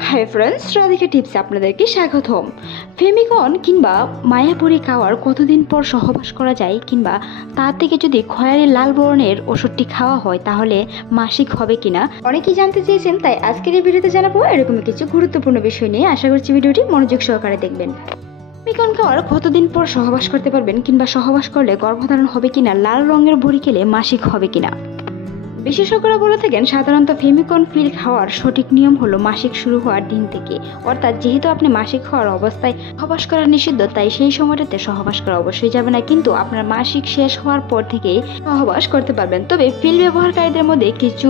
Hi friends, Radhika টিপসে আপনাদেরকে স্বাগতম। ফেমিকন কিংবা মায়াপুরি খাওয়ার কতদিন পর সহবাস করা যায়, কিংবা তার থেকে যদি খয়েরি লাল বর্ণের ওষুধটি খাওয়া হয় তাহলে মাসিক হবে কিনা অনেকেই জানতে চেয়েছেন, তাই আজকের এই ভিডিওতে জানাবো এরকম কিছু গুরুত্বপূর্ণ বিষয় নিয়ে। আশা করছি ভিডিওটি মনোযোগ সহকারে দেখবেন। ফেমিকন খাওয়ার কতদিন পর সহবাস করতে পারবেন, কিংবা সহবাস করলে গর্ভধারণ হবে কিনা, লাল রঙের বড়ি খেলে মাসিক হবে কিনা। বিশেষজ্ঞরা বলে থাকেন সাধারণত ফেমিকন পিল খাওয়ার সঠিক নিয়ম হলো মাসিক শুরু হওয়ার দিন থেকে। অর্থাৎ যেহেতু আপনি মাসিক হওয়ার অবস্থায় সহবাস করা নিষিদ্ধ, তাই সেই সময়টাতে সহবাস করা অবশ্যই যাবে না, কিন্তু আপনার মাসিক শেষ হওয়ার পর থেকেই সহবাস করতে পারবেন। তবে পিল ব্যবহারকারীদের মধ্যে কিছু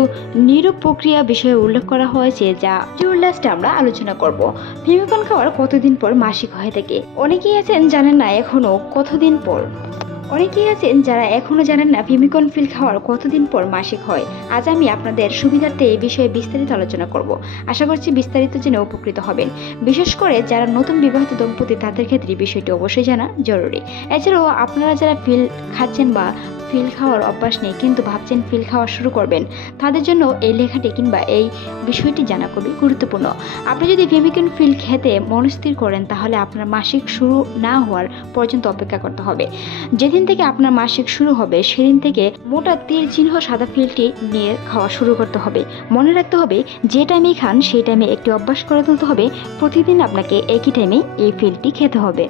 নিরূপ প্রক্রিয়া বিষয়ে উল্লেখ করা হয়েছে, যা লাস্টে আমরা আলোচনা করব। ফেমিকন খাওয়ার কতদিন পর মাসিক হয়ে থাকে, অনেকেই আছেন জানেন না এখনো কতদিন পর। অনেকেই আছেন যারা এখনো জানেন না ফেমিকন পিল খাওয়ার কতদিন পর মাসিক হয়। আজ আমি আপনাদের সুবিধার্থে এই বিষয়ে বিস্তারিত আলোচনা করব। আশা করছি বিস্তারিত জেনে উপকৃত হবেন। বিশেষ করে যারা নতুন বিবাহিত দম্পতি, তাদের ক্ষেত্রে বিষয়টি অবশ্যই জানা জরুরি। এছাড়াও আপনারা যারা পিল খাচ্ছেন বা পিল খাওয়ার অভ্যাস নেই কিন্তু ভাবছেন পিল খাওয়া শুরু করবেন, তাদের জন্য এই লেখাটি কিংবা এই বিষয়টি জানা খুবই গুরুত্বপূর্ণ। আপনি যদি ফেমিকন পিল খেতে মনস্থির করেন, তাহলে আপনার মাসিক শুরু না হওয়ার পর্যন্ত অপেক্ষা করতে হবে। যেদিন থেকে আপনার মাসিক শুরু হবে সেদিন থেকে মোটা তীর চিহ্ন সাদা পিলটি নিয়ে খাওয়া শুরু করতে হবে। মনে রাখতে হবে, যে টাইমে খান সেই টাইমে একটি অভ্যাস করে তুলতে হবে। প্রতিদিন আপনাকে একই টাইমে এই পিলটি খেতে হবে।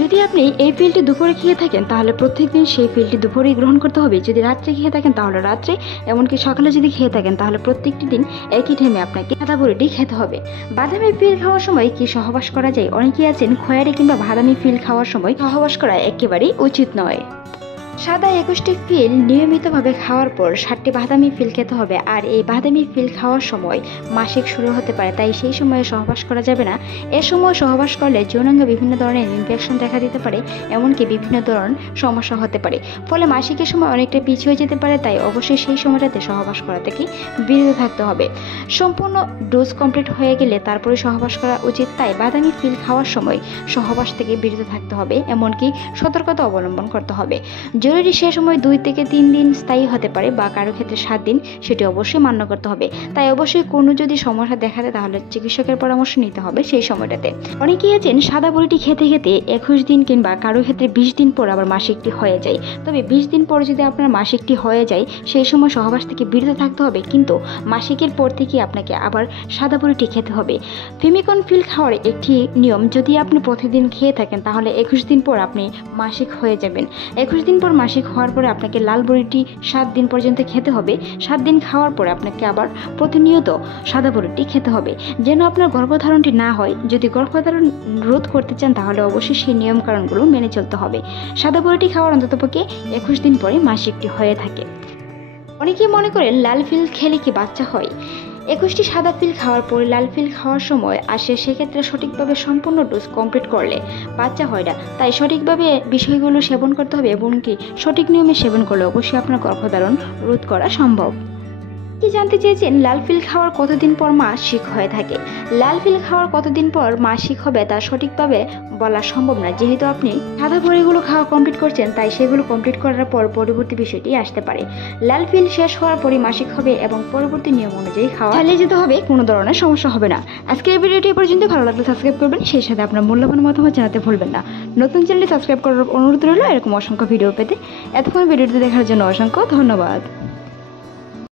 যদি আপনি এই পিলটি দুপুরে খেয়ে থাকেন তাহলে প্রত্যেকদিন সেই পিলটি দুপুরেই গ্রহণ করতে হবে। যদি রাত্রে খেয়ে থাকেন তাহলে রাত্রে, এমনকি সকালে যদি খেয়ে থাকেন তাহলে প্রত্যেকটি দিন একই টাইমে আপনাকে সাদা বড়িটি খেতে হবে। বাদামি পিল খাওয়ার সময় কি সহবাস করা যায়? অনেকেই আছেন খয়েরি কিংবা বাদামি পিল খাওয়ার সময় সহবাস করা একেবারেই উচিত নয়। সাদা 21টি পিল নিয়মিতভাবে খাওয়ার পর 7টি বাদামি পিল খেতে হবে। আর এই বাদামি পিল খাওয়ার সময় মাসিক শুরু হতে পারে, তাই সেই সময়ে সহবাস করা যাবে না। এ সময় সহবাস করলে যৌনাঙ্গে বিভিন্ন ধরনের ইনফেকশন দেখা দিতে পারে, এমনকি বিভিন্ন ধরনের সমস্যা হতে পারে। ফলে মাসিকের সময় অনেকটা পিছু হয়ে যেতে পারে, তাই অবশ্যই সেই সময়টাতে সহবাস করা থেকে বিরত থাকতে হবে। সম্পূর্ণ ডোজ কমপ্লিট হয়ে গেলে তারপরে সহবাস করা উচিত, তাই বাদামি পিল খাওয়ার সময় সহবাস থেকে বিরত থাকতে হবে, এমনকি সতর্কতা অবলম্বন করতে হবে। জরুরি সে সময় 2 থেকে 3 দিন স্থায়ী হতে পারে, বা কারো ক্ষেত্রে 7 দিন, সেটি অবশ্যই মান্য করতে হবে। তাই অবশ্যই কোনো যদি সমস্যা দেখা দেয় তাহলে চিকিৎসকের পরামর্শ নিতে হবে সেই সময়টাতে। অনেকেই আছেন সাদা বড়িটি খেতে খেতে 21 দিন কিংবা কারো ক্ষেত্রে 20 দিন পর আবার মাসিকটি হয়ে যায়। তবে 20 দিন পর যদি আপনার মাসিকটি হয়ে যায় সেই সময় সহবাস থেকে বিরত থাকতে হবে, কিন্তু মাসিকের পর থেকে আপনাকে আবার সাদা বড়িটি খেতে হবে। ফেমিকন পিল খাওয়ার একটি নিয়ম, যদি আপনি প্রতিদিন খেয়ে থাকেন তাহলে 21 দিন পর আপনি মাসিক হয়ে যাবেন। 21 দিন পর মাসিক হওয়ার পরে আপনাকে লাল বড়িটি 7 দিন পর্যন্ত খেতে হবে। 7 দিন খাওয়ার পরে আপনাকে আবার প্রতিনিয়ত সাদা বড়িটি খেতে হবে, যেন আপনার গর্ভধারণটি না হয়। যদি গর্ভধারণ রোধ করতে চান তাহলে অবশ্যই সেই নিয়ম কারণগুলো মেনে চলতে হবে। সাদা বড়িটি খাওয়ার অন্ততপক্ষে 21 দিন পরে মাসিকটি হয়ে থাকে। অনেকেই মনে করেন লাল পিল খেলে কি বাচ্চা হয়? 21টি সাদা পিল খাওয়ার পরে লাল পিল খাওয়ার সময় আসে, সেক্ষেত্রে সঠিকভাবে সম্পূর্ণ ডোজ কমপ্লিট করলে বাচ্চা হয় না। তাই সঠিকভাবে বিষয়গুলো সেবন করতে হবে, এবং কি সঠিক নিয়মে সেবন করলে অবশ্যই আপনার গর্ভধারণ রোধ করা সম্ভব। কি জানতে চেয়েছেন লাল পিল খাওয়ার কতদিন পর মাসিক হয়ে থাকে? লাল পিল খাওয়ার কতদিন পর মাসিক হবে তা সঠিকভাবে বলা সম্ভব না। যেহেতু আপনি সাদা বড়িগুলো খাওয়া কমপ্লিট করছেন, তাই সেগুলো কমপ্লিট করার পর পরবর্তী বিষয়টি আসতে পারে। লাল পিল শেষ হওয়ার পরই মাসিক হবে, এবং পরবর্তী নিয়ম অনুযায়ী খাওয়া চালিয়ে যেতে হবে, কোনো ধরনের সমস্যা হবে না। আজকের এই ভিডিওটি পর্যন্ত ভালো লাগলে সাবস্ক্রাইব করবেন, সেই সাথে আপনার মূল্যবান মতামত জানাতে ভুলবেন না। নতুন চ্যানেলটি সাবস্ক্রাইব করার অনুরোধ রইল এরকম অসংখ্য ভিডিও পেতে। এতক্ষণ ভিডিওটি দেখার জন্য অসংখ্য ধন্যবাদ।